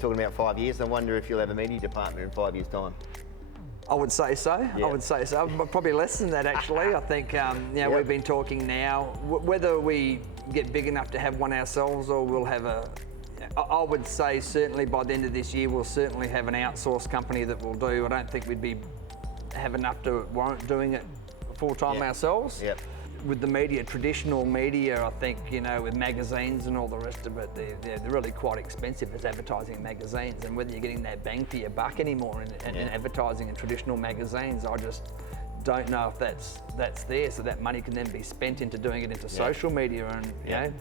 Talking about 5 years, I wonder if you'll have a media department in 5 years' time. I would say so. Yeah. I would say so. But probably less than that, actually. I think we've been talking now whether we get big enough to have one ourselves or we'll have I would say certainly by the end of this year we'll certainly have an outsourced company that will do. I don't think we'd have enough to warrant doing it full time ourselves. Yep. With the media, traditional media, I think, with magazines and all the rest of it, they're really quite expensive as advertising in magazines, and whether you're getting that bang for your buck anymore in advertising in traditional magazines, I just don't know if that's there. So that money can then be spent into doing it into social media and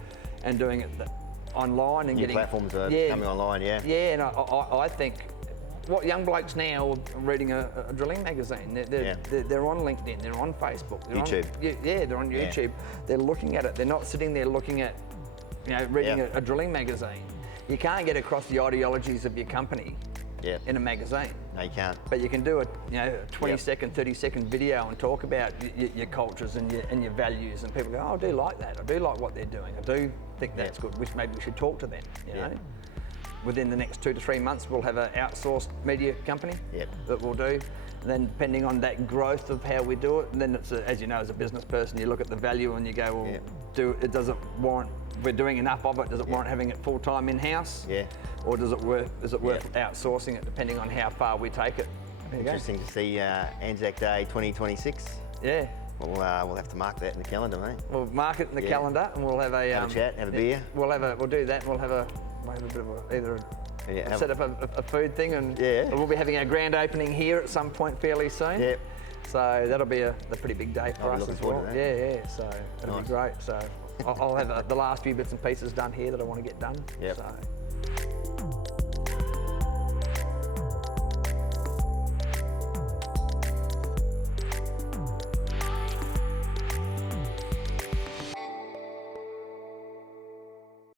and doing it online and New getting platforms are coming online. Yeah, and I think what young blokes now are reading a drilling magazine. They're on LinkedIn, they're on Facebook, they're YouTube. They're on YouTube. They're looking at it. They're not sitting there looking at, reading a drilling magazine. You can't get across the ideologies of your company in a magazine. No, you can't. But you can do a 20-second, 30-second video and talk about your cultures and your values, and people go, oh, I do like that. I do like what they're doing. I do think that's good. Which maybe we should talk to them. You know. Within the next 2 to 3 months, we'll have an outsourced media company that we'll do. And then depending on that growth of how we do it, and then it's as you know, as a business person, you look at the value and you go, well, does it warrant, we're doing enough of it, does it warrant having it full-time in-house? Yeah. Or is it worth outsourcing it, depending on how far we take it? Interesting to see Anzac Day 2026. Yeah. We'll have to mark that in the calendar, mate. We'll mark it in the calendar, and we'll have a chat, have a beer. We'll do that, and we'll have a bit of set up a food thing, and we'll be having our grand opening here at some point fairly soon. Yep. So that'll be a pretty big day for us as well. So that'll be great. So I'll have the last few bits and pieces done here that I want to get done. Yep. So.